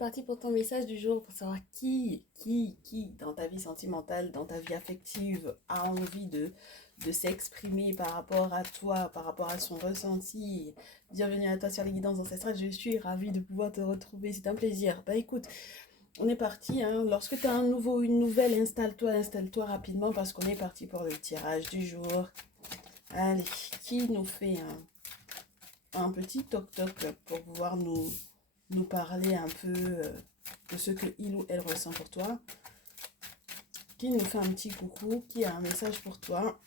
parti pour ton message du jour pour savoir qui dans ta vie sentimentale, dans ta vie affective a envie de s'exprimer par rapport à toi, par rapport à son ressenti. Bienvenue à toi sur les guidances ancestrales, je suis ravie de pouvoir te retrouver, c'est un plaisir. Bah écoute, on est parti, hein. Lorsque tu as un nouveau ou une nouvelle, installe-toi rapidement parce qu'on est parti pour le tirage du jour. Allez, qui nous fait un petit toc-toc pour pouvoir nous parler un peu de ce que il ou elle ressent pour toi. Qui nous fait un petit coucou, qui a un message pour toi.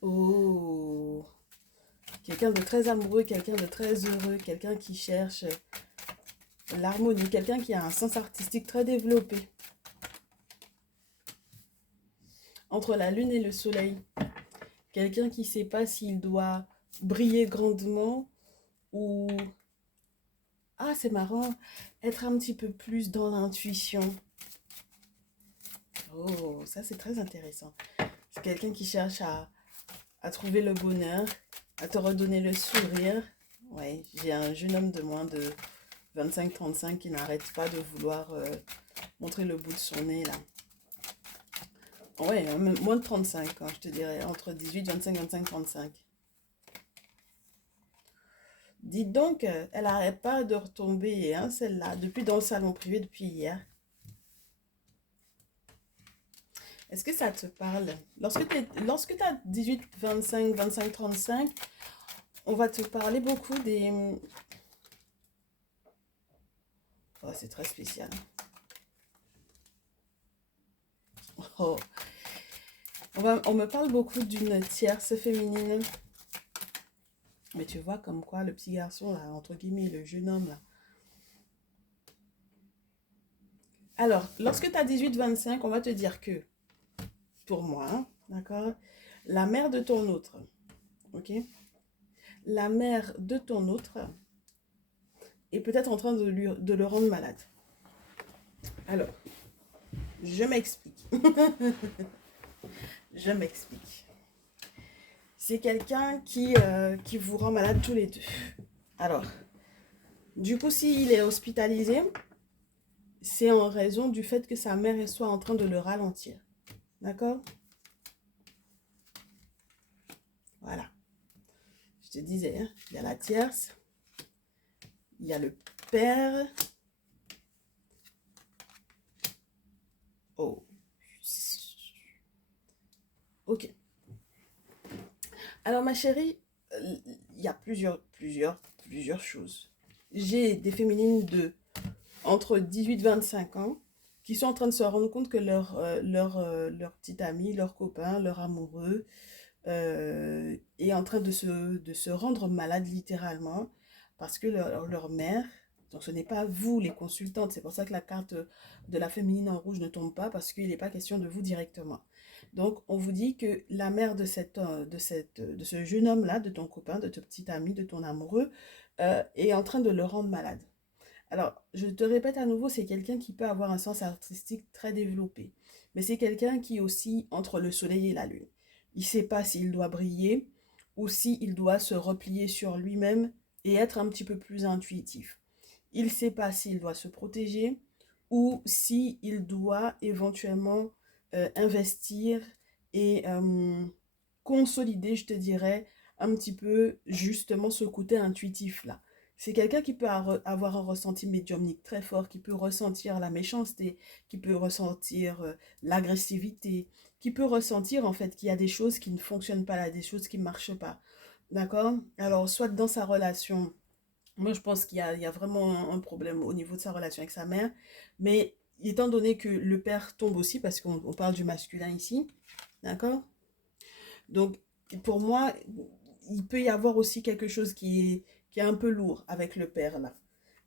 Oh, quelqu'un de très amoureux, quelqu'un de très heureux, quelqu'un qui cherche l'harmonie, quelqu'un qui a un sens artistique très développé. Entre la lune et le soleil, quelqu'un qui ne sait pas s'il doit briller grandement ou, ah c'est marrant, être un petit peu plus dans l'intuition. Oh, ça c'est très intéressant. C'est quelqu'un qui cherche à trouver le bonheur, à te redonner le sourire. Ouais, j'ai un jeune homme de moins de 25-35 qui n'arrête pas de vouloir montrer le bout de son nez là. Ouais, moins de 35, hein, je te dirais, entre 18, 25, 25, 35. Dis donc, elle n'arrête pas de retomber, hein, celle-là, depuis dans le salon privé depuis hier. Est-ce que ça te parle? Lorsque tu as 18, 25, 25, 35, on va te parler beaucoup des... Oh, c'est très spécial. Oh. On me parle beaucoup d'une tierce féminine. Mais tu vois comme quoi le petit garçon, là, entre guillemets, le jeune homme, là. Alors, lorsque tu as 18-25, on va te dire que, pour moi, hein, d'accord, la mère de ton autre, ok, la mère de ton autre est peut-être en train de le rendre malade. Alors, je m'explique. Je m'explique. C'est quelqu'un qui vous rend malade tous les deux. Alors, du coup, s'il est hospitalisé, c'est en raison du fait que sa mère soit en train de le ralentir. D'accord? Voilà. Je te disais, hein, il y a la tierce, il y a le père. Oh. Ok. Alors, ma chérie, il y a plusieurs choses. J'ai des féminines de entre 18 et 25 ans qui sont en train de se rendre compte que leur petit ami, leur copain, leur amoureux est en train de se rendre malade littéralement parce que leur mère, donc ce n'est pas vous les consultantes, c'est pour ça que la carte de la féminine en rouge ne tombe pas parce qu'il n'est pas question de vous directement. Donc on vous dit que la mère de ce jeune homme-là, de ton copain, de ton petit ami, de ton amoureux, est en train de le rendre malade. Alors, je te répète à nouveau, c'est quelqu'un qui peut avoir un sens artistique très développé. Mais c'est quelqu'un qui est aussi entre le soleil et la lune. Il ne sait pas s'il doit briller ou s'il doit se replier sur lui-même et être un petit peu plus intuitif. Il ne sait pas s'il doit se protéger ou s'il doit éventuellement investir et consolider, je te dirais, un petit peu justement ce côté intuitif-là. C'est quelqu'un qui peut avoir un ressenti médiumnique très fort, qui peut ressentir la méchanceté, qui peut ressentir l'agressivité, qui peut ressentir en fait qu'il y a des choses qui ne fonctionnent pas là, des choses qui ne marchent pas. D'accord? Alors, soit dans sa relation, moi je pense qu'il y a vraiment un problème au niveau de sa relation avec sa mère, mais étant donné que le père tombe aussi, parce qu'on parle du masculin ici, d'accord? Donc, pour moi, il peut y avoir aussi quelque chose qui est un peu lourd avec le père là.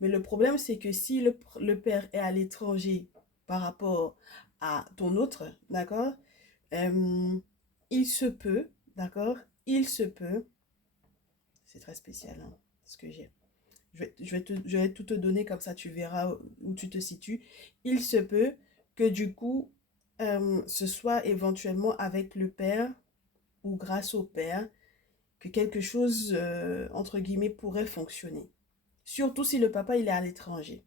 Mais le problème, c'est que si le père est à l'étranger par rapport à ton autre, d'accord, euh, il se peut, d'accord, il se peut, c'est très spécial hein, ce que j'ai. Je vais tout te donner comme ça, tu verras où tu te situes. Il se peut que du coup, ce soit éventuellement avec le père ou grâce au père que quelque chose, entre guillemets, pourrait fonctionner. Surtout si le papa, il est à l'étranger.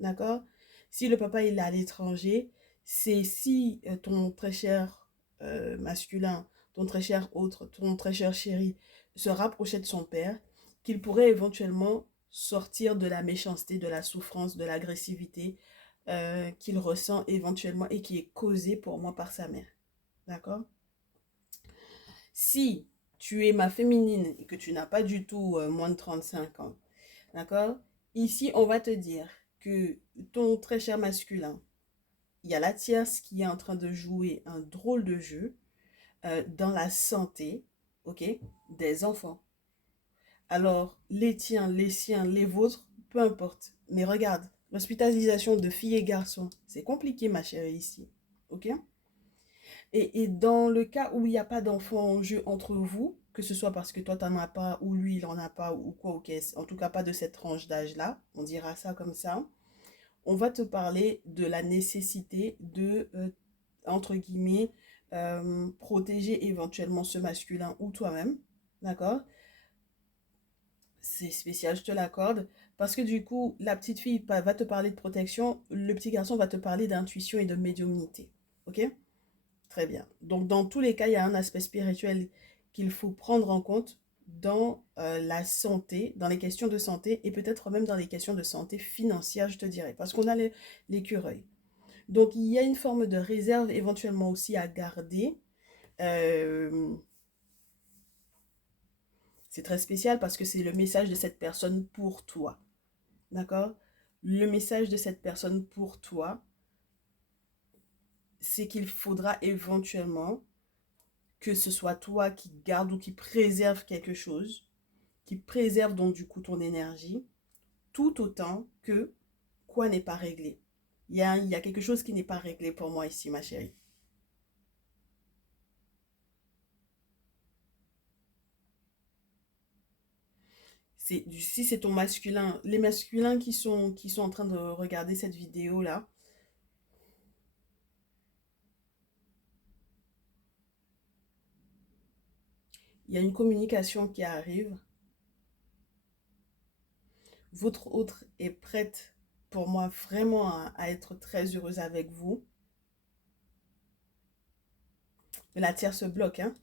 d'accord? Si le papa il est à l'étranger, c'est si ton très cher masculin, ton très cher autre, ton très cher chéri se rapprochait de son père, qu'il pourrait éventuellement sortir de la méchanceté, de la souffrance, de l'agressivité qu'il ressent éventuellement et qui est causée pour moi par sa mère, d'accord? Si tu es ma féminine et que tu n'as pas du tout moins de 35 ans, d'accord? Ici, on va te dire que ton très cher masculin, il y a la tierce qui est en train de jouer un drôle de jeu dans la santé, ok, des enfants. Alors, les tiens, les siens, les vôtres, peu importe. Mais regarde, l'hospitalisation de filles et garçons, c'est compliqué, ma chérie, ici, ok? Et dans le cas où il n'y a pas d'enfant en jeu entre vous, que ce soit parce que toi t'en as pas ou lui il en a pas ou quoi, ok, en tout cas pas de cette tranche d'âge-là, on dira ça comme ça, on va te parler de la nécessité de, entre guillemets, protéger éventuellement ce masculin ou toi-même, d'accord? C'est spécial, je te l'accorde, parce que du coup, la petite fille va te parler de protection, le petit garçon va te parler d'intuition et de médiumnité, ok? Très bien. Donc, dans tous les cas, il y a un aspect spirituel qu'il faut prendre en compte dans la santé, dans les questions de santé et peut-être même dans les questions de santé financière, je te dirais, parce qu'on a l'écureuil. Donc, il y a une forme de réserve éventuellement aussi à garder. Euh, c'est très spécial parce que c'est le message de cette personne pour toi. D'accord? Le message de cette personne pour toi, c'est qu'il faudra éventuellement que ce soit toi qui garde ou qui préserve quelque chose, qui préserve donc du coup ton énergie, tout autant que quoi n'est pas réglé. Il y a quelque chose qui n'est pas réglé pour moi ici, ma chérie. Si c'est ton masculin, les masculins qui sont en train de regarder cette vidéo-là, il y a une communication qui arrive. Votre autre est prête pour moi vraiment à être très heureuse avec vous. Mais la tierce se bloque, hein.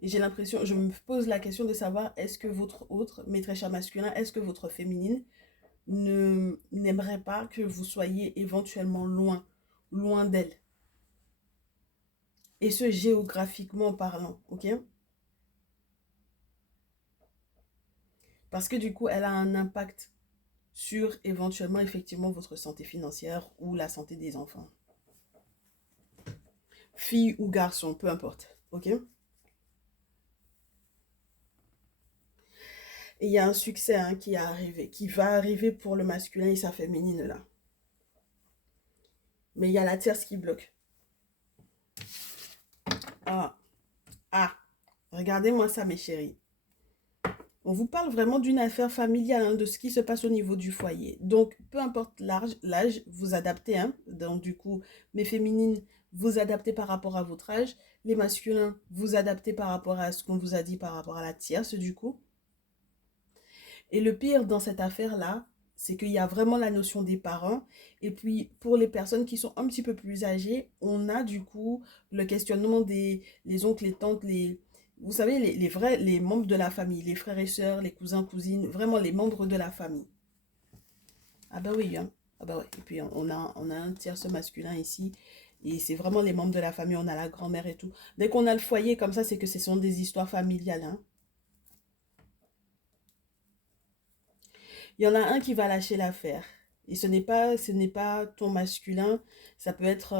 Et j'ai l'impression, je me pose la question de savoir, est-ce que votre autre, mes très chers masculins, est-ce que votre féminine n'aimerait pas que vous soyez éventuellement loin d'elle. Et ce, géographiquement parlant, ok? Parce que du coup, elle a un impact sur éventuellement, effectivement, votre santé financière ou la santé des enfants. Fille ou garçon, peu importe, ok? Et il y a un succès hein, qui est arrivé, qui va arriver pour le masculin et sa féminine là. Mais il y a la tierce qui bloque. Ah, ah, regardez-moi ça, mes chéris. On vous parle vraiment d'une affaire familiale, hein, de ce qui se passe au niveau du foyer. Donc, peu importe l'âge, vous adaptez. Hein. Donc, du coup, mes féminines, vous adaptez par rapport à votre âge. Les masculins, vous adaptez par rapport à ce qu'on vous a dit par rapport à la tierce, du coup. Et le pire dans cette affaire-là, c'est qu'il y a vraiment la notion des parents. Et puis, pour les personnes qui sont un petit peu plus âgées, on a du coup le questionnement des les oncles, les tantes, vous savez, les membres de la famille, les frères et sœurs, les cousins, cousines, vraiment les membres de la famille. Ah bah oui, hein. Ah bah ouais. Et puis, on a un tierce masculin ici. Et c'est vraiment les membres de la famille. On a la grand-mère et tout. Dès qu'on a le foyer comme ça, c'est que ce sont des histoires familiales, hein. Il y en a un qui va lâcher l'affaire. Et ce n'est pas ton masculin. Ça peut être.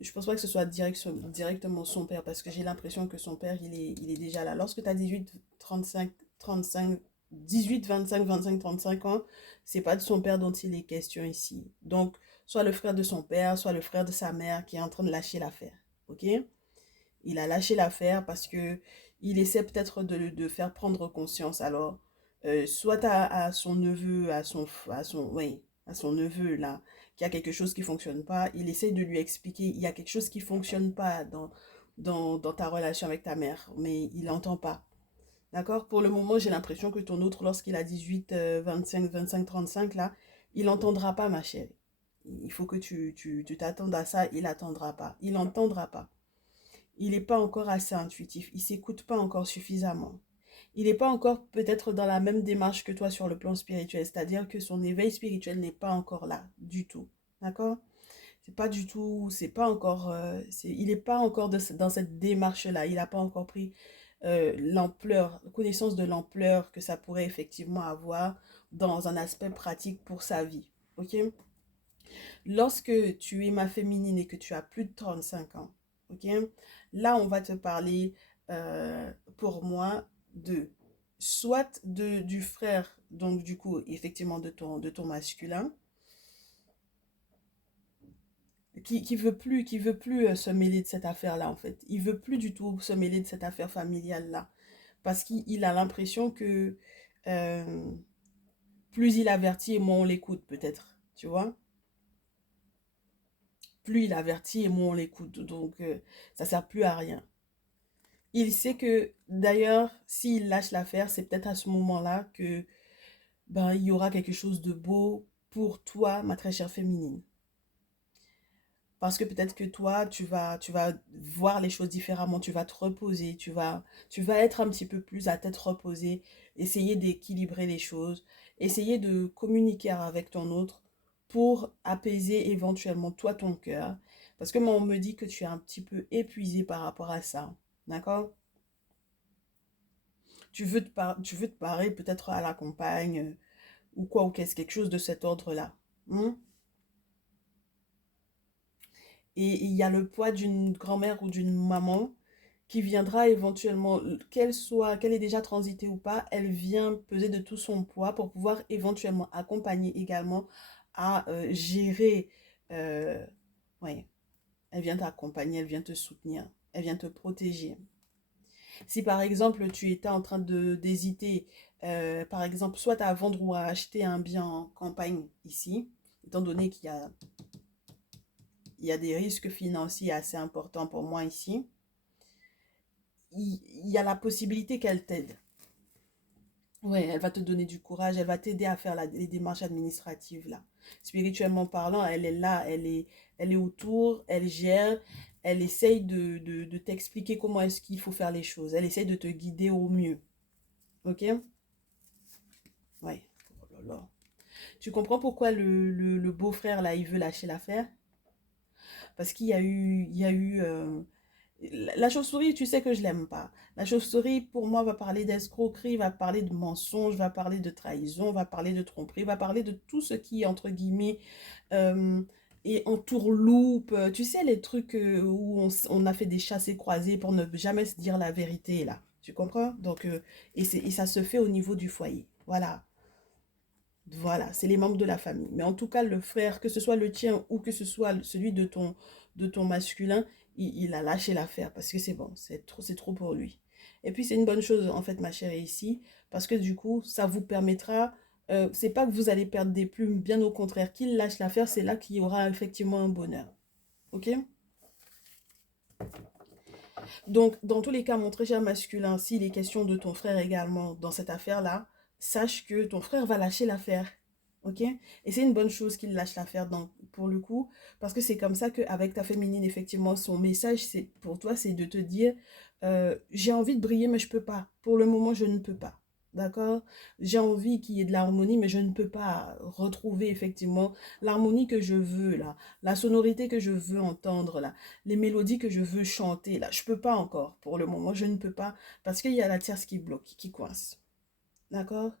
Je pense pas que ce soit directement son père parce que j'ai l'impression que son père, il est déjà là. Lorsque tu as 18, 35, 35, 18, 25, 25, 35 ans, c'est pas de son père dont il est question ici. Donc, soit le frère de son père, soit le frère de sa mère qui est en train de lâcher l'affaire. Ok? Il a lâché l'affaire parce que il essaie peut-être de faire prendre conscience. Alors, soit à son neveu, oui, à son neveu là, qu'il y a quelque chose qui fonctionne pas, il essaie de lui expliquer, il y a quelque chose qui fonctionne pas dans ta relation avec ta mère, mais il n'entend pas. D'accord? Pour le moment, j'ai l'impression que ton autre, lorsqu'il a 18, 25, 35 là, il n'entendra pas, ma chérie. Il faut que tu t'attendes à ça, il n'attendra pas. Il n'entendra pas. Il n'est pas encore assez intuitif. Il s'écoute pas encore suffisamment. Il n'est pas encore peut-être dans la même démarche que toi sur le plan spirituel. C'est-à-dire que son éveil spirituel n'est pas encore là du tout. D'accord? C'est pas du tout, c'est pas encore, il n'est pas encore dans cette démarche-là. Il n'a pas encore pris l'ampleur, connaissance de l'ampleur que ça pourrait effectivement avoir dans un aspect pratique pour sa vie. Ok? Lorsque tu es ma féminine et que tu as plus de 35 ans, ok? Là, on va te parler, pour moi, de soit du frère, donc du coup, effectivement, de ton masculin, qui veut plus se mêler de cette affaire-là, en fait. Il veut plus du tout se mêler de cette affaire familiale-là. Parce qu'il a l'impression que euh, plus il avertit et moins on l'écoute, peut-être. Tu vois? Plus il avertit et moins on l'écoute. Donc, ça sert plus à rien. Il sait que, d'ailleurs, s'il lâche l'affaire, c'est peut-être à ce moment-là que ben, il y aura quelque chose de beau pour toi, ma très chère féminine. Parce que peut-être que toi, tu vas voir les choses différemment, tu vas te reposer, tu vas être un petit peu plus à tête reposée, essayer d'équilibrer les choses, essayer de communiquer avec ton autre pour apaiser éventuellement toi ton cœur. Parce que moi, on me dit que tu es un petit peu épuisé par rapport à ça. D'accord? Tu veux te parer peut-être à la compagne ou quoi, ou qu'est-ce quelque chose de cet ordre-là. Hmm. Et il y a le poids d'une grand-mère ou d'une maman qui viendra éventuellement, qu'elle ait déjà transité ou pas, elle vient peser de tout son poids pour pouvoir éventuellement accompagner également à gérer. euh, ouais, elle vient t'accompagner, elle vient te soutenir, elle vient te protéger. Si par exemple tu étais en train d'hésiter, par exemple, soit à vendre ou à acheter un bien en campagne ici, étant donné qu'il y a des risques financiers assez importants pour moi ici, il y a la possibilité qu'elle t'aide. Ouais, elle va te donner du courage, elle va t'aider à faire les démarches administratives là. Spirituellement parlant, elle est là, elle est autour, elle gère, elle essaye de t'expliquer comment est-ce qu'il faut faire les choses. Elle essaye de te guider au mieux. Ok? Ouais. Oh là là. Tu comprends pourquoi le beau-frère là, il veut lâcher l'affaire? Parce qu'il y a eu la chauve-souris, tu sais que je l'aime pas. La chauve-souris, pour moi, va parler d'escroquerie, va parler de mensonge, va parler de trahison, va parler de tromperie, va parler de tout ce qui, entre guillemets, euh, est en tourloupe. Tu sais, les trucs où on a fait des chassés croisés pour ne jamais se dire la vérité, là. Tu comprends? Donc, et ça se fait au niveau du foyer. Voilà. Voilà, c'est les membres de la famille. Mais en tout cas, le frère, que ce soit le tien ou que ce soit celui de ton masculin, il a lâché l'affaire parce que c'est bon, c'est trop pour lui. Et puis, c'est une bonne chose, en fait, ma chérie, ici, parce que du coup, ça vous permettra, c'est pas que vous allez perdre des plumes, bien au contraire, qu'il lâche l'affaire, c'est là qu'il y aura effectivement un bonheur. Ok? Donc, dans tous les cas, mon très cher masculin, s'il est question de ton frère également dans cette affaire-là, sache que ton frère va lâcher l'affaire. Ok? Et c'est une bonne chose qu'il lâche l'affaire pour le coup, parce que c'est comme ça qu'avec ta féminine, effectivement, son message, pour toi, c'est de te dire, j'ai envie de briller, mais je peux pas. Pour le moment, je ne peux pas. D'accord? J'ai envie qu'il y ait de l'harmonie, mais je ne peux pas retrouver effectivement l'harmonie que je veux là, la sonorité que je veux entendre là, les mélodies que je veux chanter là. Je peux pas encore. Pour le moment, je ne peux pas parce qu'il y a la tierce qui bloque, qui coince. D'accord?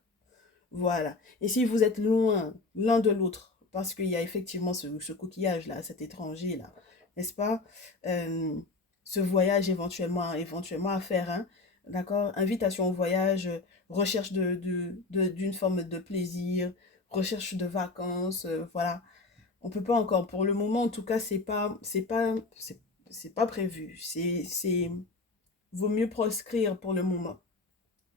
Voilà. Et si vous êtes loin l'un de l'autre, parce qu'il y a effectivement ce coquillage-là, cet étranger-là, n'est-ce pas? Euh, Ce voyage éventuellement à faire, hein, d'accord? Invitation au voyage, recherche d'une forme de plaisir, recherche de vacances, voilà. On peut pas encore, pour le moment, en tout cas, c'est pas prévu. Vaut mieux proscrire pour le moment.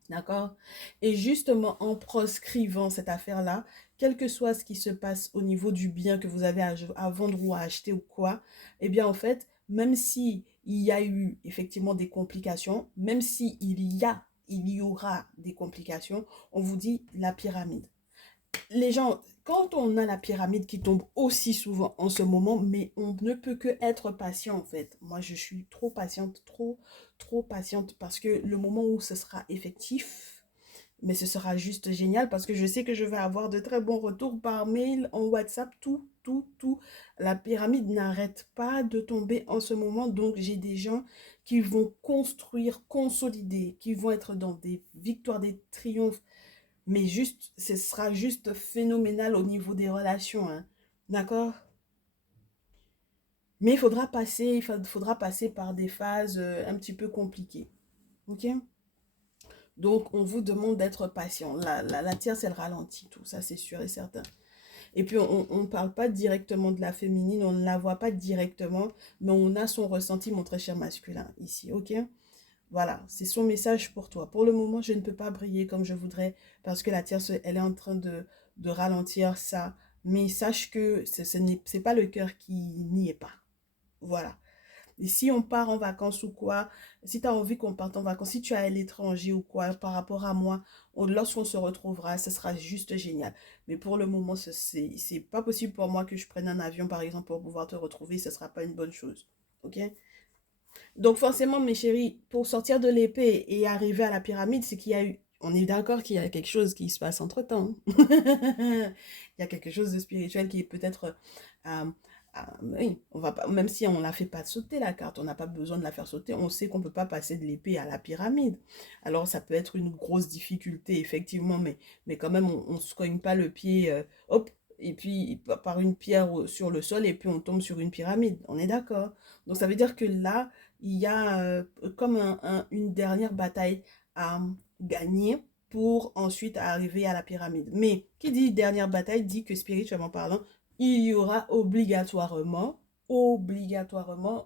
D'accord? Et justement, en proscrivant cette affaire-là, quel que soit ce qui se passe au niveau du bien que vous avez à vendre ou à acheter ou quoi, eh bien, en fait, même si il y a eu effectivement des complications, même si il y a il y aura des complications, on vous dit la pyramide. Les gens, quand on a la pyramide qui tombe aussi souvent en ce moment, mais on ne peut que être patient en fait. Moi, je suis trop patiente, trop patiente parce que le moment où ce sera effectif, mais ce sera juste génial parce que je sais que je vais avoir de très bons retours par mail, en WhatsApp, tout. La pyramide n'arrête pas de tomber en ce moment, donc j'ai des gens qui vont construire, consolider, qui vont être dans des victoires, des triomphes, mais juste, ce sera juste phénoménal au niveau des relations, hein. D'accord? Mais il faudra passer par des phases un petit peu compliquées. Ok? Donc, on vous demande d'être patient. La tierce, elle ralentit tout, ça c'est sûr et certain. Et puis, on ne parle pas directement de la féminine, on ne la voit pas directement, mais on a son ressenti, mon très cher masculin, ici. Ok? Voilà, c'est son message pour toi. Pour le moment, je ne peux pas briller comme je voudrais parce que la tierce, elle est en train de ralentir ça. Mais sache que c'est pas le cœur qui n'y est pas. Voilà. Et si on part en vacances ou quoi, si tu as envie qu'on parte en vacances, si tu es à l'étranger ou quoi, par rapport à moi, lorsqu'on se retrouvera, ce sera juste génial. Mais pour le moment, c'est pas possible pour moi que je prenne un avion, par exemple, pour pouvoir te retrouver. Ce sera pas une bonne chose. Ok? Donc forcément, mes chéris, pour sortir de l'épée et arriver à la pyramide, c'est qu'il y a eu... On est d'accord qu'il y a quelque chose qui se passe entre-temps. Il y a quelque chose de spirituel qui est peut-être... euh, oui, on va pas, même si on ne la fait pas sauter la carte, on n'a pas besoin de la faire sauter, on sait qu'on ne peut pas passer de l'épée à la pyramide. Alors ça peut être une grosse difficulté, effectivement, mais quand même, on ne se cogne pas le pied, hop, et puis par une pierre sur le sol, et puis on tombe sur une pyramide. On est d'accord. Donc ça veut dire que là, il y a comme une dernière bataille à gagner pour ensuite arriver à la pyramide. Mais qui dit dernière bataille dit que spirituellement parlant, il y aura obligatoirement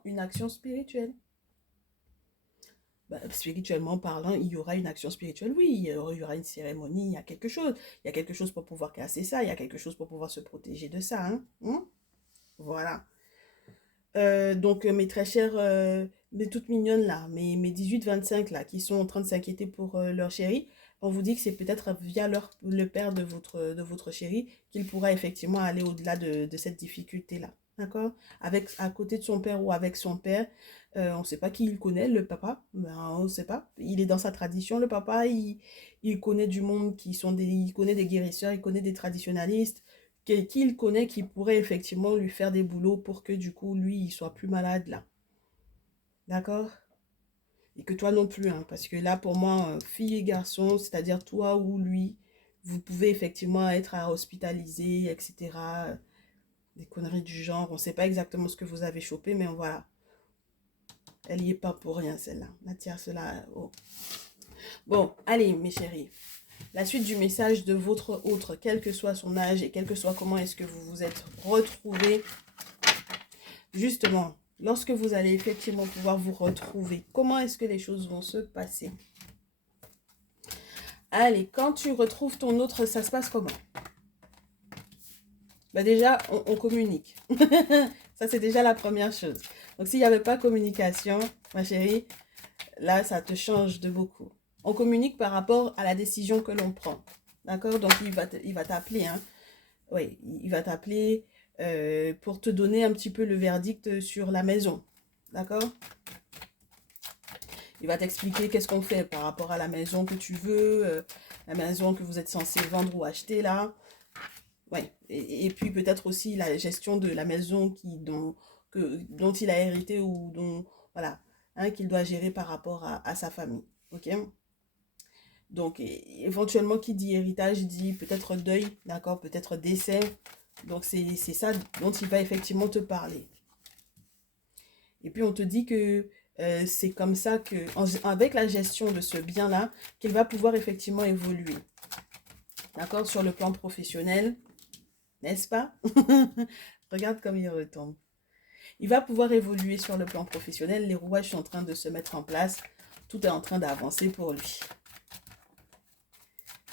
une action spirituelle. Bah, spirituellement parlant, il y aura une action spirituelle, oui, il y aura une cérémonie, il y a quelque chose. Il y a quelque chose pour pouvoir casser ça, il y a quelque chose pour pouvoir se protéger de ça. Hein. Voilà. Donc, mes très chères, mes toutes mignonnes là, mes 18-25 là, qui sont en train de s'inquiéter pour leur chéri, on vous dit que c'est peut-être via le père de votre chéri qu'il pourra effectivement aller au-delà de cette difficulté-là. D'accord? À côté de son père ou avec son père, on ne sait pas qui il connaît, le papa, ben, on ne sait pas. Il est dans sa tradition, le papa, il connaît du monde il connaît des guérisseurs, il connaît des traditionalistes, qu'il connaît qui pourrait effectivement lui faire des boulots pour que du coup, lui, il soit plus malade là. D'accord? Et que toi non plus, hein, parce que là, pour moi, fille et garçon, c'est-à-dire toi ou lui, vous pouvez effectivement être à hospitaliser, etc. Des conneries du genre. On ne sait pas exactement ce que vous avez chopé, mais voilà. Elle n'y est pas pour rien, celle-là. La tierce, là. Oh. Bon, allez, mes chéris. La suite du message de votre autre, quel que soit son âge et quel que soit comment est-ce que vous vous êtes retrouvés, justement, lorsque vous allez effectivement pouvoir vous retrouver, comment est-ce que les choses vont se passer? Allez, quand tu retrouves ton autre, ça se passe comment? Bah déjà, on communique. Ça, c'est déjà la première chose. Donc, s'il n'y avait pas communication, ma chérie, là, ça te change de beaucoup. On communique par rapport à la décision que l'on prend. D'accord? Donc, il va t'appeler. Hein. Oui, il va t'appeler pour te donner un petit peu le verdict sur la maison. D'accord? Il va t'expliquer qu'est-ce qu'on fait par rapport à la maison que tu veux, la maison que vous êtes censé vendre ou acheter là. Ouais. Et puis peut-être aussi la gestion de la maison dont il a hérité ou dont, voilà, hein, qu'il doit gérer par rapport à sa famille. Ok? Donc, éventuellement, qui dit héritage dit peut-être deuil, d'accord, peut-être décès. Donc, c'est ça dont il va effectivement te parler. Et puis, on te dit que c'est comme ça que, avec la gestion de ce bien-là, qu'il va pouvoir effectivement évoluer. D'accord, sur le plan professionnel, n'est-ce pas? Regarde comme il retombe. Il va pouvoir évoluer sur le plan professionnel. Les rouages sont en train de se mettre en place. Tout est en train d'avancer pour lui.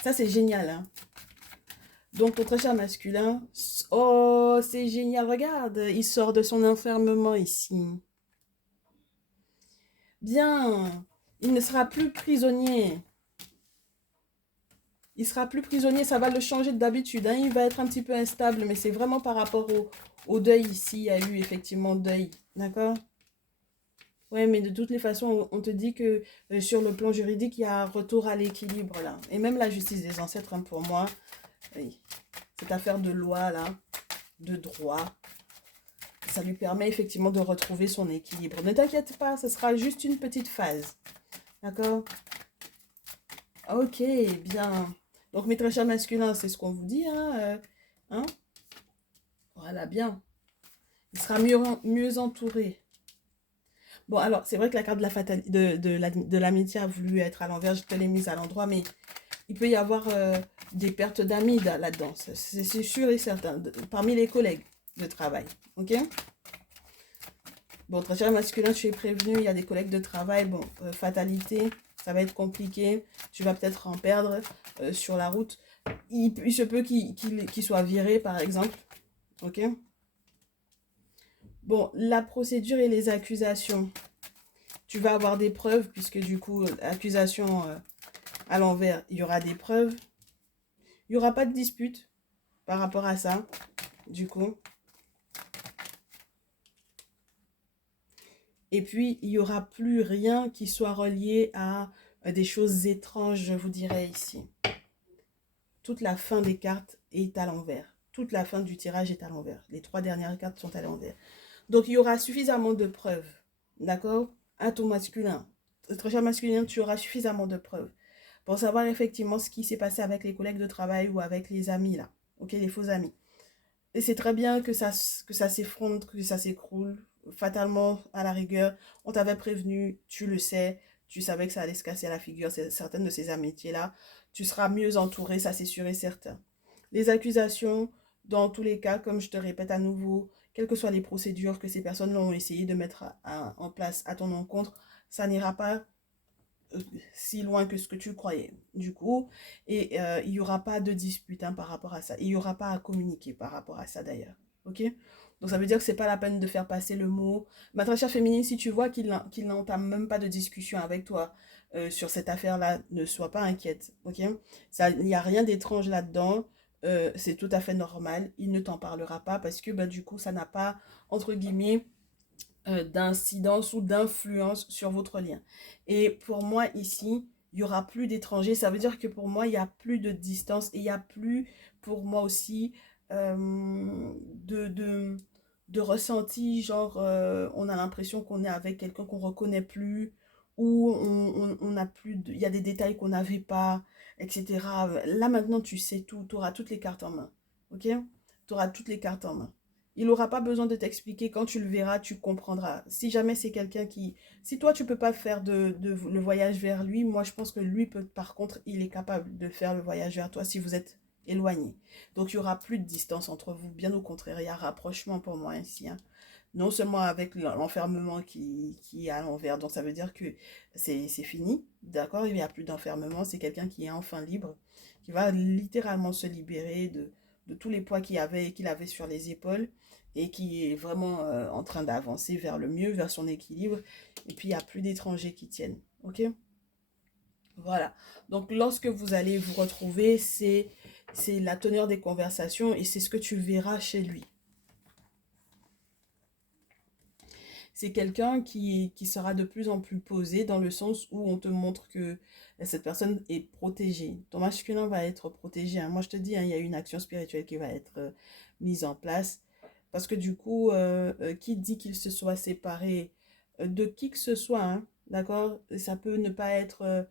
Ça, c'est génial, hein? Donc, ton très cher masculin, oh, c'est génial, regarde, il sort de son enfermement ici. Bien, il ne sera plus prisonnier. Il sera plus prisonnier, ça va le changer d'habitude, hein. Il va être un petit peu instable, mais c'est vraiment par rapport au deuil ici. Il y a eu effectivement deuil, d'accord? Ouais, mais de toutes les façons, on te dit que sur le plan juridique, il y a un retour à l'équilibre là. Et même la justice des ancêtres, hein, pour moi, oui, cette affaire de loi là, de droit, ça lui permet effectivement de retrouver son équilibre. Ne t'inquiète pas, ce sera juste une petite phase. D'accord? Ok, bien. Donc, mes très chers masculins, c'est ce qu'on vous dit, hein? Voilà, bien. Il sera mieux entouré. Bon, alors, c'est vrai que la carte de la de l'amitié a voulu être à l'envers, je te l'ai mise à l'endroit, mais il peut y avoir des pertes d'amis là-dedans. C'est sûr et certain, parmi les collègues de travail. Ok? Bon, très cher masculin, tu es prévenu, il y a des collègues de travail. Bon, fatalité, ça va être compliqué. Tu vas peut-être en perdre sur la route. Il se peut qu'il soit viré, par exemple. Ok? Bon, la procédure et les accusations. Tu vas avoir des preuves, puisque du coup, accusation à l'envers, il y aura des preuves. Il n'y aura pas de dispute par rapport à ça, du coup. Et puis, il n'y aura plus rien qui soit relié à des choses étranges, je vous dirais ici. Toute la fin des cartes est à l'envers. Toute la fin du tirage est à l'envers. Les 3 dernières cartes sont à l'envers. Donc, il y aura suffisamment de preuves. D'accord? À ton masculin. Très cher masculin, tu auras suffisamment de preuves pour savoir effectivement ce qui s'est passé avec les collègues de travail ou avec les amis, là. Ok, les faux amis. Et c'est très bien que ça s'effondre, que ça s'écroule. Fatalement, à la rigueur, on t'avait prévenu, tu le sais, tu savais que ça allait se casser à la figure, certaines de ces amitiés-là. Tu seras mieux entouré, ça c'est sûr et certain. Les accusations, dans tous les cas, comme je te répète à nouveau, quelles que soient les procédures que ces personnes ont essayé de mettre en place à ton encontre, ça n'ira pas si loin que ce que tu croyais, du coup, et il n'y aura pas de dispute hein, par rapport à ça. Il n'y aura pas à communiquer par rapport à ça d'ailleurs. Ok? Donc ça veut dire que c'est pas la peine de faire passer le mot. Ma très chère féminine, si tu vois qu'il n'entame même pas de discussion avec toi sur cette affaire-là, ne sois pas inquiète. Ok? Ça, il n'y a rien d'étrange là-dedans. C'est tout à fait normal. Il ne t'en parlera pas parce que bah, du coup, ça n'a pas, entre guillemets, d'incidence ou d'influence sur votre lien. Et pour moi, ici, il n'y aura plus d'étrangers. Ça veut dire que pour moi, il n'y a plus de distance et il n'y a plus, pour moi aussi, de, de, de ressenti, genre, on a l'impression qu'on est avec quelqu'un qu'on ne reconnaît plus ou on a plus il y a des détails qu'on n'avait pas, etc. Là, maintenant, tu sais tout. Tu auras toutes les cartes en main. Ok? Tu auras toutes les cartes en main. Il n'aura pas besoin de t'expliquer. Quand tu le verras, tu comprendras. Si jamais c'est quelqu'un qui... Si toi, tu peux pas faire le voyage vers lui, moi, je pense que lui, peut, par contre, il est capable de faire le voyage vers toi si vous êtes éloigné. Donc, il y aura plus de distance entre vous. Bien au contraire, il y a rapprochement pour moi ici. Hein. Non seulement avec l'enfermement qui est à l'envers. Donc, ça veut dire que c'est fini. D'accord? Il n'y a plus d'enfermement. C'est quelqu'un qui est enfin libre, qui va littéralement se libérer de tous les poids qu'il avait sur les épaules et qui est vraiment en train d'avancer vers le mieux, vers son équilibre. Et puis, il n'y a plus d'étrangers qui tiennent. OK? Voilà. Donc, lorsque vous allez vous retrouver, c'est la teneur des conversations et c'est ce que tu verras chez lui. C'est quelqu'un qui sera de plus en plus posé dans le sens où on te montre que cette personne est protégée. Ton masculin va être protégé. Hein. Moi, je te dis, hein, il y a une action spirituelle qui va être mise en place. Parce que du coup, qui dit qu'il se soit séparé de qui que ce soit, hein, d'accord? Ça peut ne pas être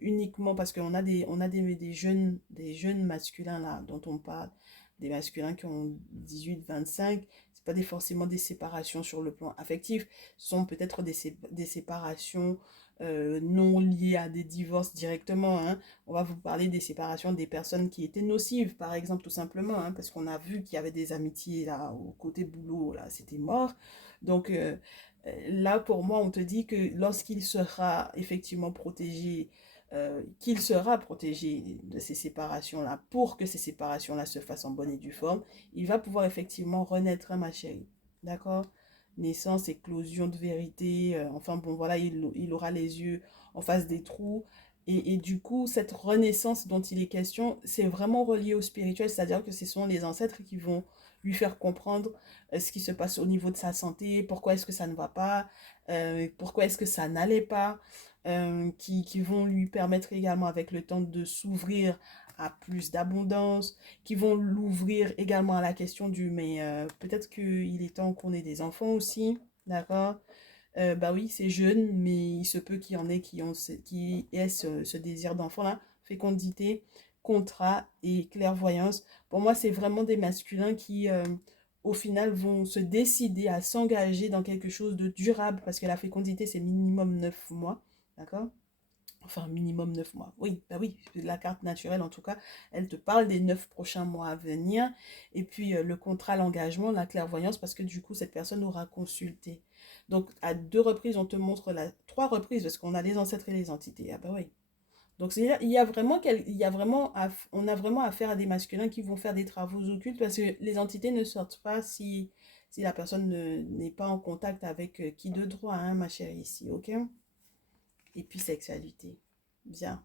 uniquement parce qu'on a des jeunes masculins là dont on parle, des masculins qui ont 18-25, c'est pas forcément des séparations sur le plan affectif, ce sont peut-être des séparations non liées à des divorces directement. Hein. On va vous parler des séparations des personnes qui étaient nocives, par exemple, tout simplement, hein, parce qu'on a vu qu'il y avait des amitiés là, au côté boulot, là, c'était mort. Donc là, pour moi, on te dit que lorsqu'il sera effectivement protégé, qu'il sera protégé de ces séparations-là, pour que ces séparations-là se fassent en bonne et due forme, il va pouvoir effectivement renaître, hein, ma chérie. D'accord? Naissance, éclosion de vérité, enfin bon, voilà, il aura les yeux en face des trous. Et du coup, cette renaissance dont il est question, c'est vraiment relié au spirituel, c'est-à-dire que ce sont les ancêtres qui vont lui faire comprendre ce qui se passe au niveau de sa santé, pourquoi est-ce que ça ne va pas, pourquoi est-ce que ça n'allait pas, qui vont lui permettre également avec le temps de s'ouvrir à plus d'abondance, qui vont l'ouvrir également à la question du mais peut-être qu'il est temps qu'on ait des enfants aussi, d'accord? Bah oui, c'est jeune, mais il se peut qu'il y en ait qui aient ce désir d'enfant-là. Fécondité, contrat et clairvoyance. Pour moi, c'est vraiment des masculins qui, au final, vont se décider à s'engager dans quelque chose de durable, parce que la fécondité, c'est minimum 9 mois, d'accord? Enfin, minimum 9 mois. Oui, bah oui, la carte naturelle, en tout cas, elle te parle des 9 prochains mois à venir. Et puis, le contrat, l'engagement, la clairvoyance, parce que du coup, cette personne aura consulté. Donc, à 2 reprises, on te montre 3 reprises, parce qu'on a les ancêtres et les entités. Ah bah oui. Donc, on a vraiment affaire à des masculins qui vont faire des travaux occultes, parce que les entités ne sortent pas si la personne n'est pas en contact avec qui de droit, hein, ma chérie, ici, ok? Et puis, sexualité. Bien.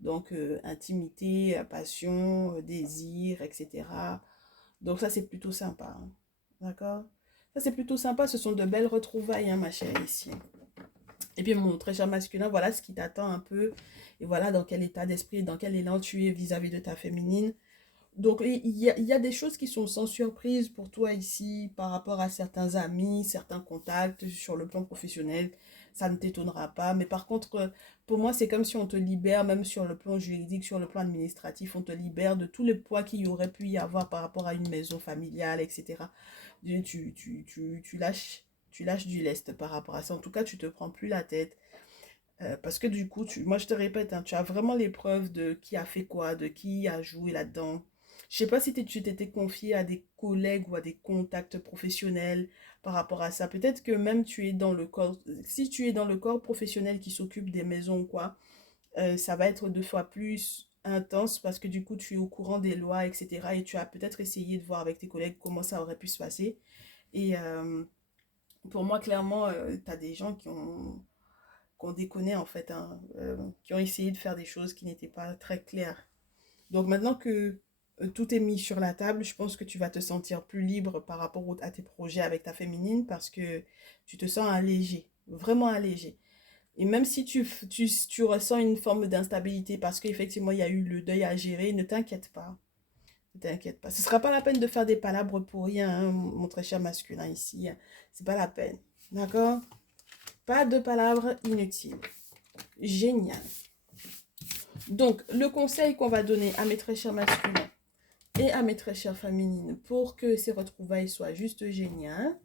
Donc, intimité, passion, désir, etc. Donc, ça, c'est plutôt sympa, hein. D'accord? Ça, c'est plutôt sympa. Ce sont de belles retrouvailles, hein, ma chérie, ici. Et puis, mon très cher masculin, voilà ce qui t'attend un peu. Et voilà dans quel état d'esprit, dans quel élan tu es vis-à-vis de ta féminine. Donc, il y a des choses qui sont sans surprise pour toi ici par rapport à certains amis, certains contacts sur le plan professionnel. Ça ne t'étonnera pas. Mais par contre, pour moi, c'est comme si on te libère, même sur le plan juridique, sur le plan administratif, on te libère de tous les poids qu'il y aurait pu y avoir par rapport à une maison familiale, etc. Tu lâches du lest par rapport à ça. En tout cas, tu te prends plus la tête. Parce que du coup, moi je te répète, hein, tu as vraiment les preuves de qui a fait quoi, de qui a joué là-dedans. Je sais pas si tu t'étais confié à des collègues ou à des contacts professionnels par rapport à ça. Peut-être que même tu es dans le corps, si tu es dans le corps professionnel qui s'occupe des maisons ou quoi, ça va être 2 fois plus intense parce que du coup tu es au courant des lois, etc. Et tu as peut-être essayé de voir avec tes collègues comment ça aurait pu se passer. Et pour moi, clairement, tu as des gens qu'on déconne en fait, hein, qui ont essayé de faire des choses qui n'étaient pas très claires. Donc maintenant que tout est mis sur la table, je pense que tu vas te sentir plus libre par rapport à tes projets avec ta féminine parce que tu te sens allégé, vraiment allégé. Et même si tu ressens une forme d'instabilité parce qu'effectivement il y a eu le deuil à gérer, ne t'inquiète pas. Ne t'inquiète pas. Ce ne sera pas la peine de faire des palabres pour rien, hein, mon très cher masculin ici. C'est pas la peine. D'accord? Pas de palabres inutiles. Génial. Donc, le conseil qu'on va donner à mes très chers masculins et à mes très chères féminines pour que ces retrouvailles soient juste géniales,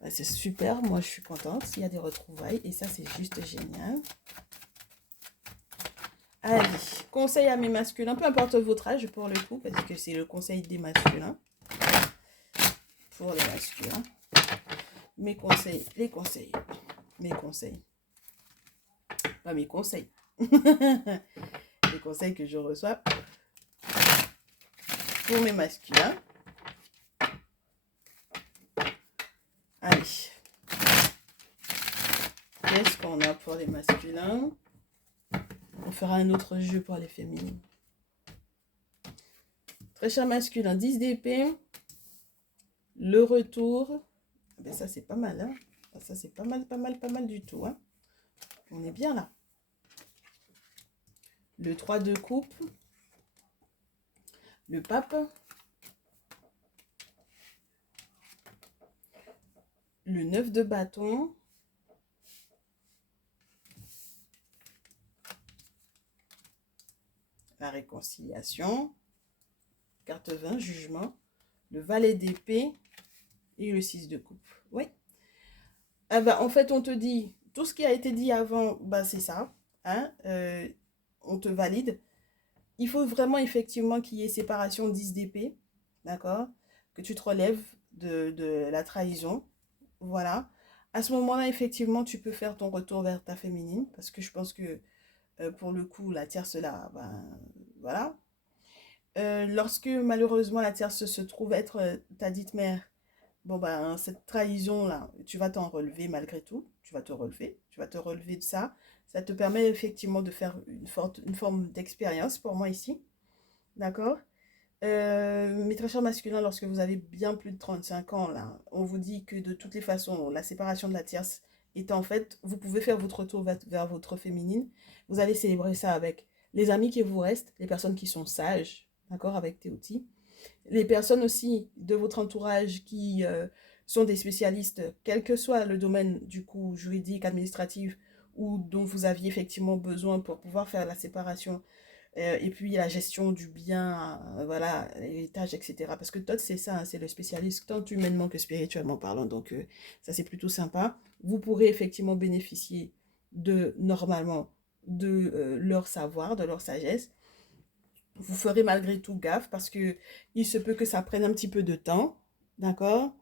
bah, c'est super, moi je suis contente s'il y a des retrouvailles et ça c'est juste génial. Allez, conseil à mes masculins, peu importe votre âge pour le coup, parce que c'est le conseil des masculins. Pour les masculins. Mes conseils, les conseils, mes conseils. Pas mes conseils. Les conseils que je reçois pour mes masculins. Allez. Qu'est-ce qu'on a pour les masculins? On fera un autre jeu pour les féminines. Très cher masculin, 10 d'épée. Le retour. Ben ça, c'est pas mal, hein? Ça, c'est pas mal, pas mal, pas mal du tout, hein? On est bien là. Le 3 de coupe. Le pape. Le 9 de bâton. La réconciliation. Carte 20, jugement. Le valet d'épée. Et le 6 de coupe. Oui. Ah bah, en fait, on te dit, tout ce qui a été dit avant, bah, c'est ça. Hein? On te valide. Il faut vraiment effectivement qu'il y ait séparation 10 d'épée. D'accord? Que tu te relèves de la trahison. Voilà. À ce moment-là, effectivement, tu peux faire ton retour vers ta féminine. Parce que je pense que pour le coup, la tierce là, ben voilà. Lorsque malheureusement la tierce se trouve être ta dite mère, bon ben cette trahison là, tu vas t'en relever malgré tout. Tu vas te relever. Tu vas te relever de ça. Ça te permet effectivement de faire une forme d'expérience pour moi ici. D'accord? Mes très chers masculins, lorsque vous avez bien plus de 35 ans, là, on vous dit que de toutes les façons, la séparation de la tierce est en fait, vous pouvez faire votre retour vers votre féminine. Vous allez célébrer ça avec les amis qui vous restent, les personnes qui sont sages, d'accord, avec Théoti. Les personnes aussi de votre entourage qui sont des spécialistes, quel que soit le domaine du coup juridique, administratif ou dont vous aviez effectivement besoin pour pouvoir faire la séparation et puis la gestion du bien, voilà, l'héritage, etc. Parce que Todd, c'est ça, hein, c'est le spécialiste tant humainement que spirituellement parlant. Donc ça, c'est plutôt sympa. Vous pourrez effectivement bénéficier normalement, de leur savoir, de leur sagesse. Vous ferez malgré tout gaffe parce que il se peut que ça prenne un petit peu de temps, d'accord?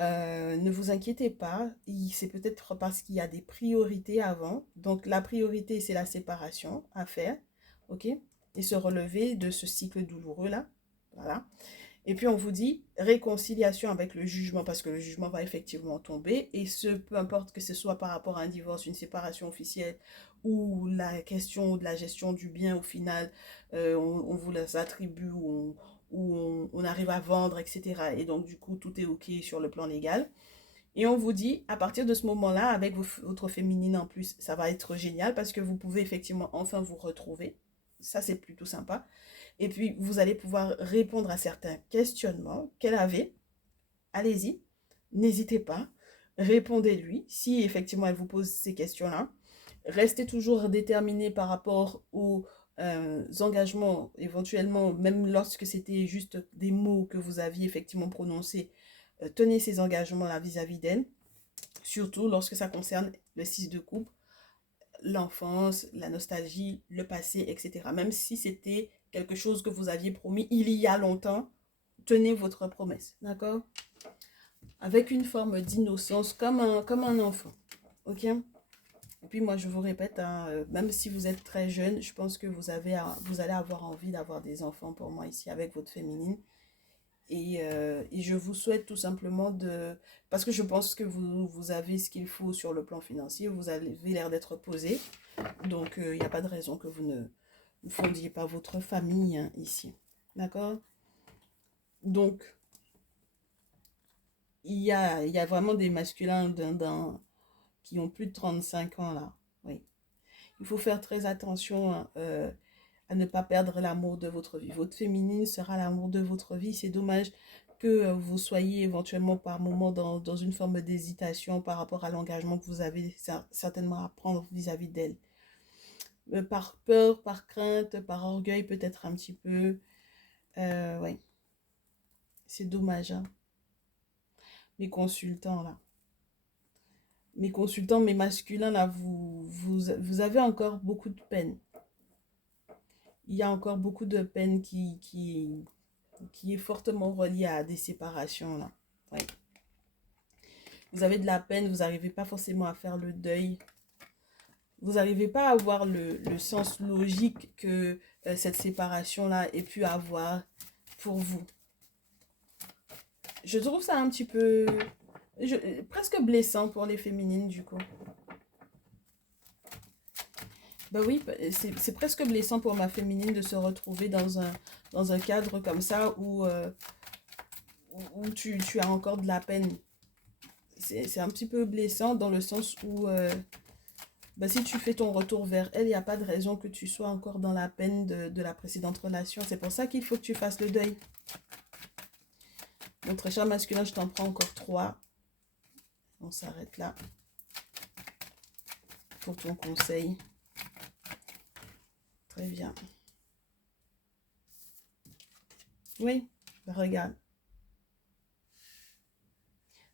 Ne vous inquiétez pas, c'est peut-être parce qu'il y a des priorités avant. Donc la priorité, c'est la séparation à faire, ok? Et se relever de ce cycle douloureux-là, voilà. Et puis on vous dit réconciliation avec le jugement parce que le jugement va effectivement tomber et peu importe que ce soit par rapport à un divorce, une séparation officielle ou la question de la gestion du bien au final, on vous les attribue ou on arrive à vendre, etc. Et donc du coup tout est ok sur le plan légal. Et on vous dit, à partir de ce moment-là, avec votre féminine en plus, ça va être génial parce que vous pouvez effectivement enfin vous retrouver. Ça, c'est plutôt sympa. Et puis, vous allez pouvoir répondre à certains questionnements qu'elle avait. Allez-y, n'hésitez pas, répondez-lui si effectivement elle vous pose ces questions-là. Restez toujours déterminé par rapport aux engagements, éventuellement, même lorsque c'était juste des mots que vous aviez effectivement prononcés, tenez ces engagements-là vis-à-vis d'elle, surtout lorsque ça concerne le 6 de coupe, l'enfance, la nostalgie, le passé, etc. Même si c'était quelque chose que vous aviez promis il y a longtemps, tenez votre promesse, d'accord? Avec une forme d'innocence, comme un enfant, ok? Et puis moi, je vous répète, hein, même si vous êtes très jeune, je pense que vous allez avoir envie d'avoir des enfants pour moi ici avec votre féminine. Et je vous souhaite tout simplement parce que je pense que vous avez ce qu'il faut sur le plan financier, vous avez l'air d'être posé. Donc, il n'y a pas de raison que vous ne fondiez pas votre famille hein, ici. D'accord? Donc, il y a vraiment des masculins qui ont plus de 35 ans là. Oui. Il faut faire très attention hein, à ne pas perdre l'amour de votre vie. Votre féminine sera l'amour de votre vie. C'est dommage que vous soyez éventuellement par moment dans une forme d'hésitation par rapport à l'engagement que vous avez certainement à prendre vis-à-vis d'elle. Par peur, par crainte, par orgueil peut-être un petit peu. Ouais, c'est dommage. Hein. Mes consultants là. Mes consultants, mes masculins là, vous avez encore beaucoup de peine. Il y a encore beaucoup de peine qui est fortement reliée à des séparations là. Ouais. Vous avez de la peine, vous n'arrivez pas forcément à faire le deuil. Vous n'arrivez pas à avoir le sens logique que cette séparation-là ait pu avoir pour vous. Je trouve ça un petit peu... presque blessant pour les féminines du coup. Bah oui, c'est presque blessant pour ma féminine de se retrouver dans un cadre comme ça où tu as encore de la peine. C'est un petit peu blessant dans le sens où bah, si tu fais ton retour vers elle, il n'y a pas de raison que tu sois encore dans la peine de la précédente relation. C'est pour ça qu'il faut que tu fasses le deuil. Mon très cher masculin, je t'en prends encore 3. On s'arrête là pour ton conseil. Très bien. Oui, bah regarde.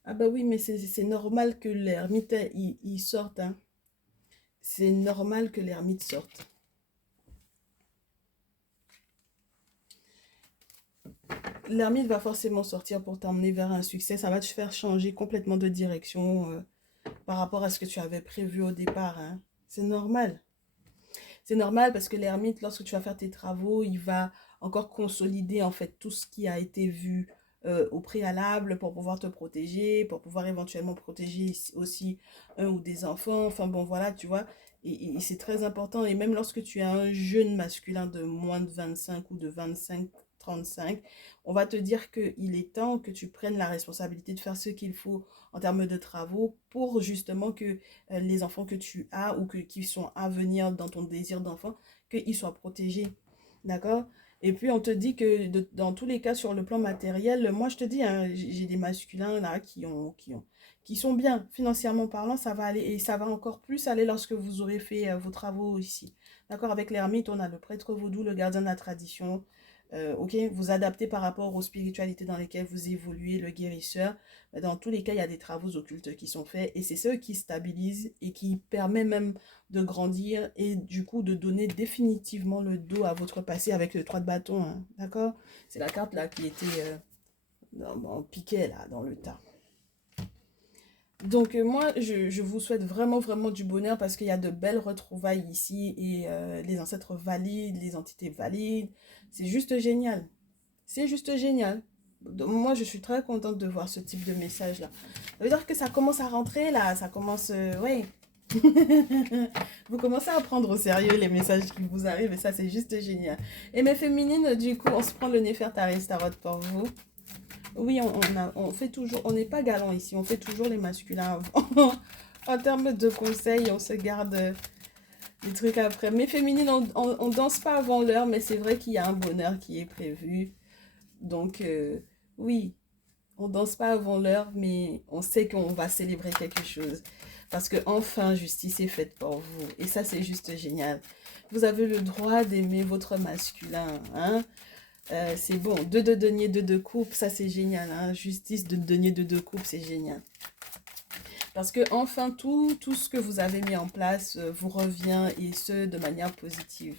Ah bah oui, mais c'est normal que l'ermite, il sorte. Hein. C'est normal que l'ermite sorte. L'ermite va forcément sortir pour t'emmener vers un succès. Ça va te faire changer complètement de direction par rapport à ce que tu avais prévu au départ. Hein. C'est normal. C'est normal parce que l'ermite, lorsque tu vas faire tes travaux, il va encore consolider en fait tout ce qui a été vu au préalable pour pouvoir te protéger, pour pouvoir éventuellement protéger aussi un ou des enfants. Enfin bon, voilà, tu vois. Et c'est très important. Et même lorsque tu as un jeune masculin de moins de 25 ou de 25-35, on va te dire qu'il est temps que tu prennes la responsabilité de faire ce qu'il faut en termes de travaux pour justement que les enfants que tu as ou qui sont à venir dans ton désir d'enfant, qu'ils soient protégés. D'accord? Et puis on te dit que dans tous les cas, sur le plan matériel, moi je te dis, hein, j'ai des masculins là qui sont bien financièrement parlant, ça va aller et ça va encore plus aller lorsque vous aurez fait vos travaux ici. D'accord? Avec l'ermite, on a le prêtre vaudou, le gardien de la tradition. Ok, vous adaptez par rapport aux spiritualités dans lesquelles vous évoluez, le guérisseur. Dans tous les cas, il y a des travaux occultes qui sont faits et c'est ceux qui stabilisent et qui permet même de grandir et du coup de donner définitivement le dos à votre passé avec le 3 de bâton. Hein, d'accord? C'est la carte là qui était en piquet là, dans le tas. Donc moi, je vous souhaite vraiment, vraiment du bonheur parce qu'il y a de belles retrouvailles ici et les ancêtres valides, les entités valides. C'est juste génial. C'est juste génial. Donc, moi, je suis très contente de voir ce type de message-là. Ça veut dire que ça commence à rentrer là, ça commence... ouais. Vous commencez à prendre au sérieux les messages qui vous arrivent et ça, c'est juste génial. Et mes féminines, du coup, on se prend le Néfertari Starot pour vous. Oui, on fait toujours, on n'est pas galant ici, on fait toujours les masculins avant. En termes de conseils, on se garde des trucs après. Mais féminines, on danse pas avant l'heure, mais c'est vrai qu'il y a un bonheur qui est prévu. Donc, oui, on danse pas avant l'heure, mais on sait qu'on va célébrer quelque chose. Parce que enfin, justice est faite pour vous. Et ça, c'est juste génial. Vous avez le droit d'aimer votre masculin, hein. C'est bon, deux de denier, deux de coupe, ça c'est génial. Hein? Justice de denier, deux de coupe, c'est génial. Parce que enfin, tout ce que vous avez mis en place vous revient et ce, de manière positive.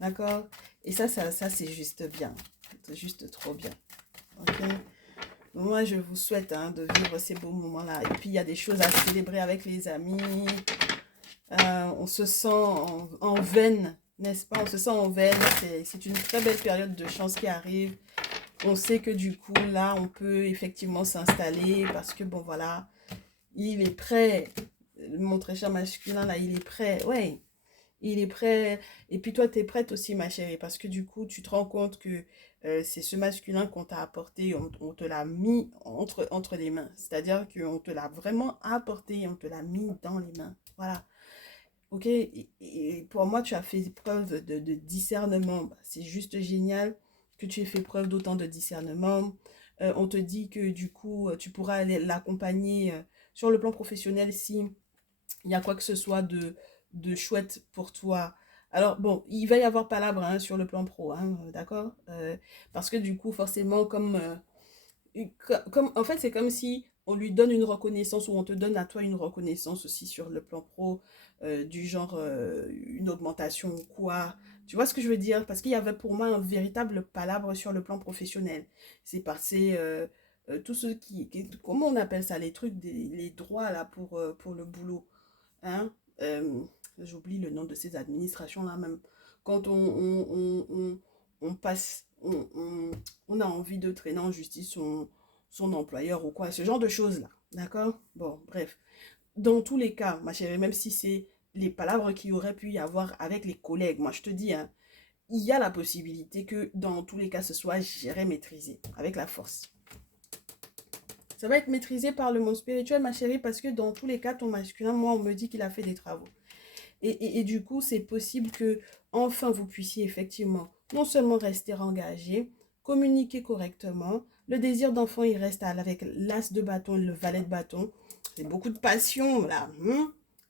D'accord? Et ça c'est juste bien. C'est juste trop bien. Ok? Moi, je vous souhaite hein, de vivre ces beaux moments-là. Et puis, il y a des choses à célébrer avec les amis. On se sent en veine, n'est-ce pas? On se sent en veine. C'est une très belle période de chance qui arrive. On sait que du coup, là, on peut effectivement s'installer parce que, bon, voilà, il est prêt. Mon très cher masculin, là, il est prêt. Ouais, il est prêt. Et puis toi, tu es prête aussi, ma chérie, parce que du coup, tu te rends compte que c'est ce masculin qu'on t'a apporté, on te l'a mis entre les mains. C'est-à-dire qu'on te l'a vraiment apporté et on te l'a mis dans les mains. Voilà. Ok, et pour moi, tu as fait preuve de discernement. Bah, c'est juste génial que tu aies fait preuve d'autant de discernement. On te dit que du coup, tu pourras aller l'accompagner sur le plan professionnel si il y a quoi que ce soit de chouette pour toi. Alors, bon, il va y avoir palabre hein, sur le plan pro, hein, d'accord. Parce que du coup, forcément, en fait, c'est comme si on lui donne une reconnaissance ou on te donne à toi une reconnaissance aussi sur le plan pro, du genre une augmentation ou quoi. Tu vois ce que je veux dire? Parce qu'il y avait pour moi un véritable palabre sur le plan professionnel. C'est passé tout ce comment on appelle ça, les trucs, les droits là pour le boulot. Hein? J'oublie le nom de ces administrations-là même. Quand on passe, on a envie de traîner en justice son employeur ou quoi, ce genre de choses-là. D'accord? Bon, bref. Dans tous les cas, ma chérie, même si c'est les palabres qu'il y aurait pu y avoir avec les collègues, moi je te dis, hein, il y a la possibilité que dans tous les cas, ce soit géré, maîtrisé, avec la force. Ça va être maîtrisé par le monde spirituel, ma chérie, parce que dans tous les cas, ton masculin, moi, on me dit qu'il a fait des travaux. Et du coup, c'est possible que, enfin, vous puissiez effectivement non seulement rester engagé, communiquer correctement. Le désir d'enfant, il reste avec l'as de bâton et le valet de bâton. C'est beaucoup de passion, là.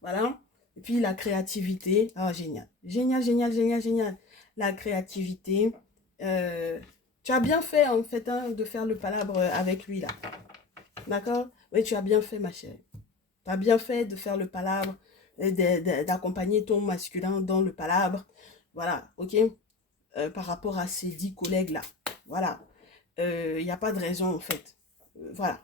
Voilà. Et puis, la créativité. Ah, génial. Génial, génial, génial, génial. La créativité. Tu as bien fait, en fait, hein, de faire le palabre avec lui, là. D'accord? Oui, tu as bien fait, ma chérie. Tu as bien fait de faire le palabre, d'accompagner ton masculin dans le palabre. Voilà, ok? Par rapport à ces 10 collègues-là. Voilà. Il n'y a pas de raison, en fait. Voilà.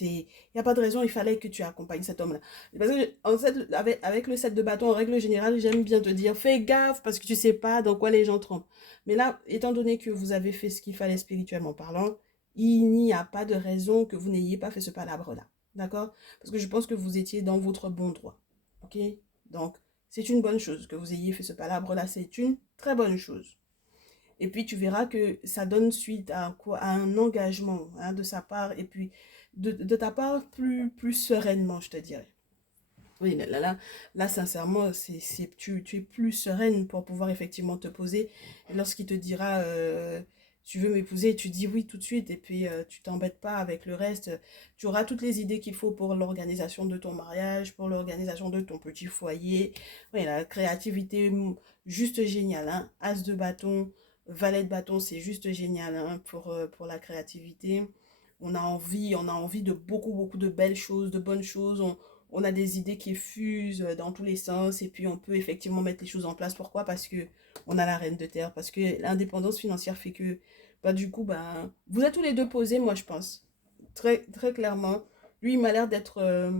Il n'y a pas de raison, il fallait que tu accompagnes cet homme-là. Parce que, en fait, avec le set de bâton, en règle générale, j'aime bien te dire, fais gaffe, parce que tu ne sais pas dans quoi les gens trempent. Mais là, étant donné que vous avez fait ce qu'il fallait spirituellement parlant, il n'y a pas de raison que vous n'ayez pas fait ce palabre-là. D'accord? Parce que je pense que vous étiez dans votre bon droit. Ok? Donc, C'est une bonne chose que vous ayez fait ce palabre-là, c'est une très bonne chose. Et puis tu verras que ça donne suite à quoi, à un engagement hein, de sa part et puis de ta part plus sereinement, je te dirais. Oui, là sincèrement, tu es plus sereine pour pouvoir effectivement te poser. Et lorsqu'il te dira, tu veux m'épouser, tu dis oui tout de suite et puis tu t'embêtes pas avec le reste. Tu auras toutes les idées qu'il faut pour l'organisation de ton mariage, pour l'organisation de ton petit foyer. Oui, la créativité, juste géniale, hein. As de bâton, valet de bâton, c'est juste génial hein, pour la créativité. On a envie de beaucoup de belles choses, de bonnes choses. On a des idées qui fusent dans tous les sens et puis on peut effectivement mettre les choses en place. Pourquoi? Parce que on a la reine de terre, parce que l'indépendance financière fait que, bah, du coup, bah, vous êtes tous les deux posés, moi je pense. Très clairement. Lui, il m'a l'air d'être,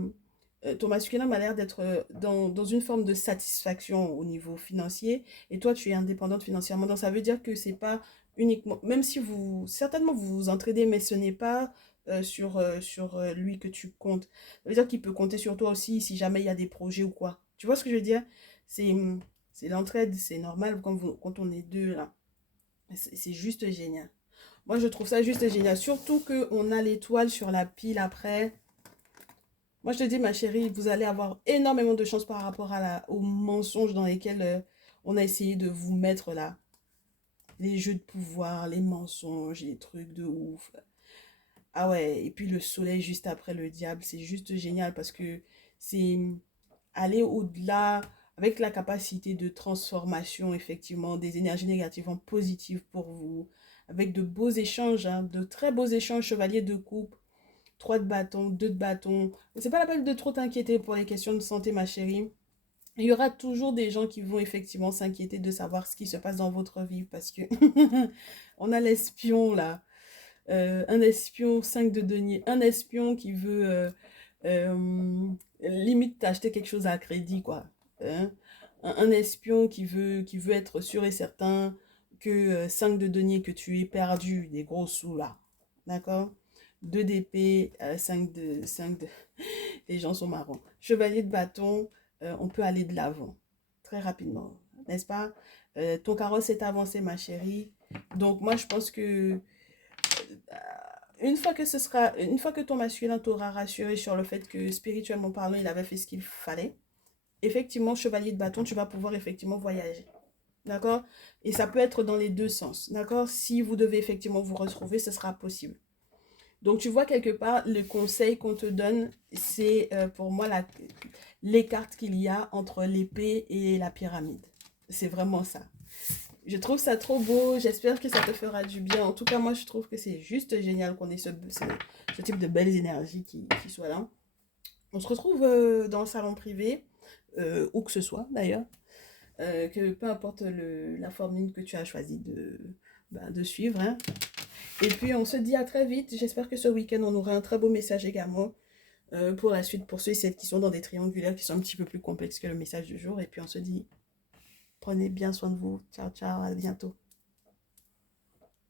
ton masculin m'a l'air d'être dans une forme de satisfaction au niveau financier et toi, tu es indépendante financièrement. Donc ça veut dire que c'est pas uniquement, même si certainement vous vous entraidez, mais ce n'est pas sur lui que tu comptes. Ça veut dire qu'il peut compter sur toi aussi si jamais il y a des projets ou quoi. Tu vois ce que je veux dire? C'est c'est l'entraide, c'est normal quand on est deux là. C'est juste génial. Moi, je trouve ça juste génial. Surtout qu'on a l'étoile sur la pile après. Moi, je te dis, ma chérie, vous allez avoir énormément de chance par rapport aux mensonges dans lesquels on a essayé de vous mettre là. Les jeux de pouvoir, les mensonges, les trucs de ouf. Ah ouais, et puis le soleil juste après le diable, c'est juste génial parce que c'est aller au-delà avec la capacité de transformation, effectivement, des énergies négatives en positives pour vous, avec de beaux échanges, hein, de très beaux échanges, chevalier de coupe, 3 de bâton, 2 de bâton. C'est pas la peine de trop t'inquiéter pour les questions de santé, ma chérie. Il y aura toujours des gens qui vont effectivement s'inquiéter de savoir ce qui se passe dans votre vie parce que on a l'espion là. Un espion 5 de denier, un espion qui veut euh, limite t'acheter quelque chose à crédit, quoi. Hein. Un espion qui veut être sûr et certain que 5 de denier, que tu aies perdu des gros sous là. D'accord? 2 d'épée, 5 de... Les gens sont marrants. Chevalier de bâton, on peut aller de l'avant très rapidement, n'est-ce pas? Ton carrosse est avancé, ma chérie. Donc moi, je pense que une fois que ton masculin t'aura rassuré sur le fait que spirituellement parlant, il avait fait ce qu'il fallait, effectivement, chevalier de bâton, tu vas pouvoir effectivement voyager. D'accord? Et ça peut être dans les deux sens. D'accord? Si vous devez effectivement vous retrouver, ce sera possible. Donc, tu vois quelque part, le conseil qu'on te donne, c'est pour moi les cartes qu'il y a entre l'épée et la pyramide. C'est vraiment ça. Je trouve ça trop beau. J'espère que ça te fera du bien. En tout cas, moi, je trouve que c'est juste génial qu'on ait ce type de belles énergies qui soient là. On se retrouve dans le salon privé, où que ce soit d'ailleurs. Que peu importe la formule que tu as choisi de suivre. Hein. Et puis, on se dit à très vite. J'espère que ce week-end, on aura un très beau message également. Pour la suite, pour ceux et celles qui sont dans des triangulaires qui sont un petit peu plus complexes que le message du jour. Et puis, on se dit, prenez bien soin de vous. Ciao, ciao, à bientôt.